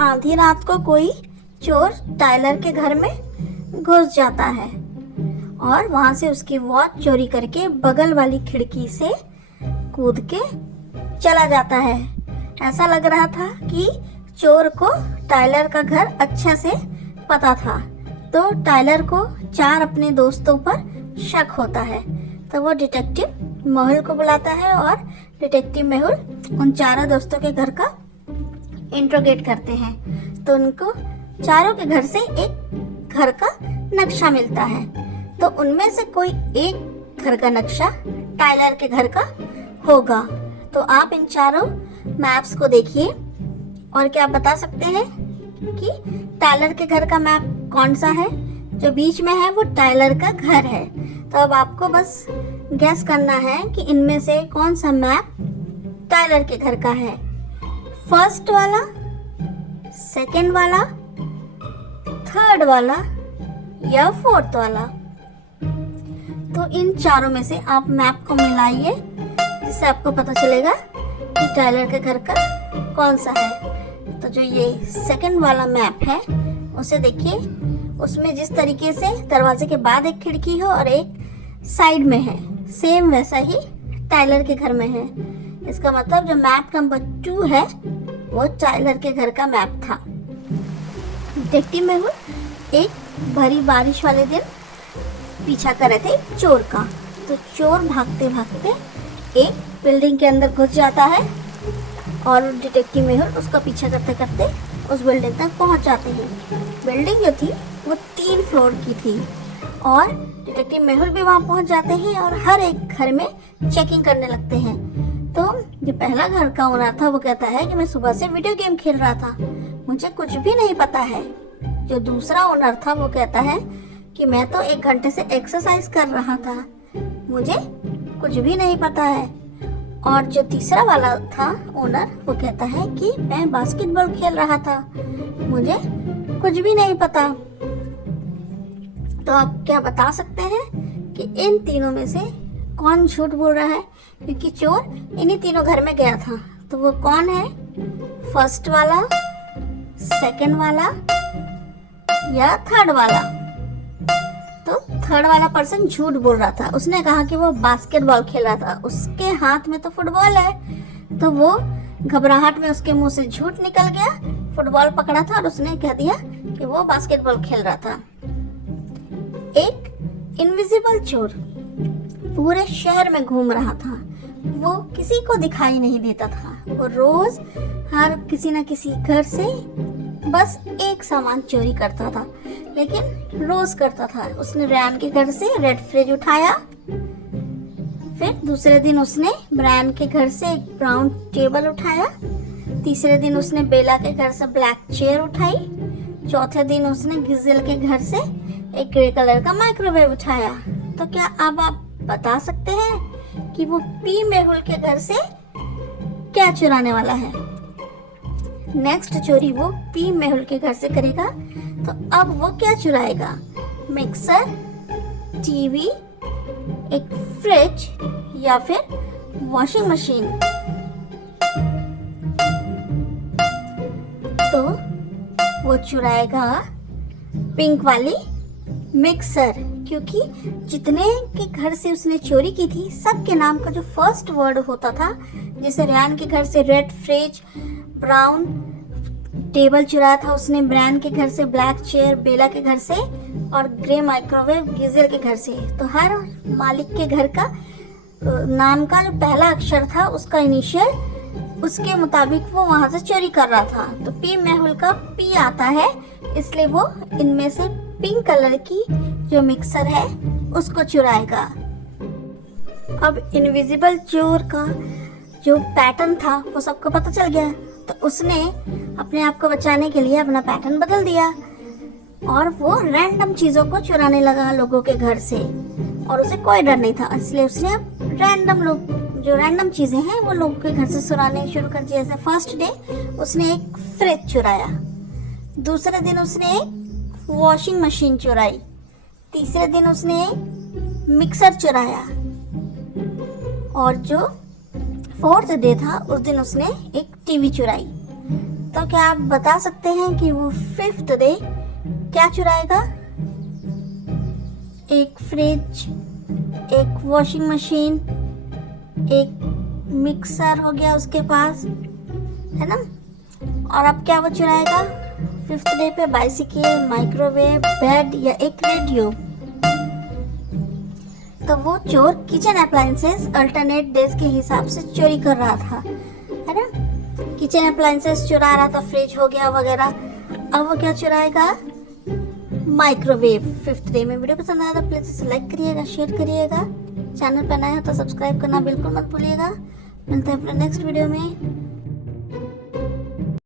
आधी रात को कोई चोर टायलर के घर में घुस जाता है और वहां से उसकी वॉच चोरी करके बगल वाली खिड़की से कूद के चला जाता है। ऐसा लग रहा था कि चोर को टायलर का घर अच्छे से पता था, तो टायलर को 4 अपने दोस्तों पर शक होता है। तो वो डिटेक्टिव मेहुल को बुलाता है और डिटेक्टिव मेहुल उन 4 दोस्तों के घर का इंट्रोगेट करते हैं। तो उनको चारों के घर से एक घर का नक्शा मिलता है। तो उनमें से कोई एक घर का नक्शा टायलर के घर का होगा। तो आप इन चारों मैप्स को देखिए और क्या आप बता सकते हैं कि टायलर के घर का मैप कौन सा है? जो बीच में है वो टायलर का घर है। तो अब आपको बस गैस करना है कि इनमें से कौन सा मैप टायलर के घर का है। फर्स्ट वाला, सेकंड वाला, थर्ड वाला या फोर्थ वाला। तो इन चारों में से आप मैप को मिलाइए जिससे आपको पता चलेगा कि टायलर के घर का कौन सा है। तो जो ये सेकंड वाला मैप है उसे देखिए, उसमें जिस तरीके से दरवाजे के बाद एक खिड़की हो और एक साइड में है, सेम वैसा ही टायलर के घर में है। इसका मतलब जो मैप नंबर 2 है वो टायलर के घर का मैप था। डिटेक्टिव मेहुल एक भरी बारिश वाले दिन पीछा कर रहे थे चोर का। तो चोर भागते भागते एक बिल्डिंग के अंदर घुस जाता है और डिटेक्टिव मेहुल उसका पीछा करते करते उस बिल्डिंग तक पहुंच जाते हैं। बिल्डिंग जो थी वो 3 फ्लोर की थी और डिटेक्टिव मेहुल भी वहां पहुंच जाते हैं और हर एक घर में चेकिंग करने लगते हैं। तो जो पहला घर का ओनर था वो कहता है कि मैं सुबह से वीडियो गेम खेल रहा था, मुझे कुछ भी नहीं पता है। जो दूसरा ओनर था वो कहता है कि मैं तो 1 घंटे से एक्सरसाइज कर रहा था, मुझे कुछ भी नहीं पता है। और जो तीसरा वाला था ओनर वो कहता है कि मैं बास्केटबॉल खेल रहा था, मुझे कुछ भी नहीं पता। तो आप क्या बता सकते हैं कि इन तीनों में से कौन झूठ बोल रहा है? क्योंकि चोर इन्हीं तीनों घर में गया था। तो वो कौन है? फर्स्ट वाला, सेकंड वाला या थर्ड वाला? तो थर्ड वाला पर्सन झूठ बोल रहा था। उसने कहा कि वो बास्केटबॉल खेल रहा था, उसके हाथ में तो फुटबॉल है। तो वो घबराहट में उसके मुंह से झूठ निकल गया, फुटबॉल पकड़ा था और उसने कह दिया कि वो बास्केटबॉल खेल रहा था। एक इनविजिबल चोर पूरे शहर में घूम रहा था, वो किसी को दिखाई नहीं देता था। वो रोज हर किसी न किसी घर से बस एक सामान चोरी करता था, लेकिन रोज करता था। उसने रैन के घर से रेड फ्रिज उठाया, फिर दूसरे दिन उसने ब्रायन के घर से एक ब्राउन टेबल उठाया, तीसरे दिन उसने बेला के घर से ब्लैक चेयर उठाई, चौथे दिन उसने गिजेल के घर से एक ग्रे कलर का माइक्रोवेव उठाया। तो क्या अब आप बता सकते हैं कि वो पी मेहुल के घर से क्या चुराने वाला है? नेक्स्ट चोरी वो पी मेहुल के घर से करेगा। तो अब वो क्या चुराएगा? मिक्सर, टीवी, एक फ्रिज या फिर वॉशिंग मशीन? तो वो चुराएगा पिंक वाली मिक्सर, क्योंकि जितने के घर से उसने चोरी की थी सबके नाम का जो फर्स्ट वर्ड होता था, जैसे रैन के घर से रेड फ्रिज, ब्राउन टेबल चुराया था उसने ब्रायन के घर से, ब्लैक चेयर बेला के घर से और ग्रे माइक्रोवेव गिजेल के घर से। तो हर मालिक के घर का नाम का जो पहला अक्षर था उसका इनिशियल, उसके मुताबिक वो वहां से चोरी कर रहा था। तो पी मेहुल का पी आता है, इसलिए वो इनमें से पिंक कलर की जो मिक्सर है उसको चुराएगा। अब इनविजिबल चोर का जो पैटर्न था वो सबको पता चल गया। तो उसने अपने आप को बचाने के लिए अपना पैटर्न बदल दिया और वो रैंडम चीजों को चुराने लगा लोगों के घर से, और उसे कोई डर नहीं था। इसलिए उसने अब रैंडम चीजें हैं वो लोगों के घर से चुराने शुरू कर दिया। जैसे फर्स्ट डे उसने एक फ्रिज चुराया, दूसरे दिन उसने एक वॉशिंग मशीन चुराई, तीसरे दिन उसने एक मिक्सर चुराया, और जो फोर्थ डे था उस दिन उसने एक टीवी चुराई। तो क्या आप बता सकते हैं कि वो फिफ्थ डे क्या चुराएगा? एक फ्रिज, एक वॉशिंग मशीन, एक मिक्सर हो गया उसके पास, है ना। और अब क्या वो चुराएगा फिफ्थ डे पे? बाइसिकल, माइक्रोवेव, बेड या एक रेडियो। तो वो चोर किचन अप्लायंसेस अल्टरनेट डेज के हिसाब से चोरी कर रहा था, है ना। किचन अप्लायंसेस चुरा रहा था, फ्रिज हो गया वगैरह। अब वो क्या चुराएगा? माइक्रोवेव फिफ्थ डे में। वीडियो पसंद आया तो प्लीज इसे लाइक करिएगा, शेयर करिएगा। चैनल पर नए हो तो सब्सक्राइब करना बिल्कुल मत भूलिएगा। मिलते हैं अपने नेक्स्ट वीडियो में।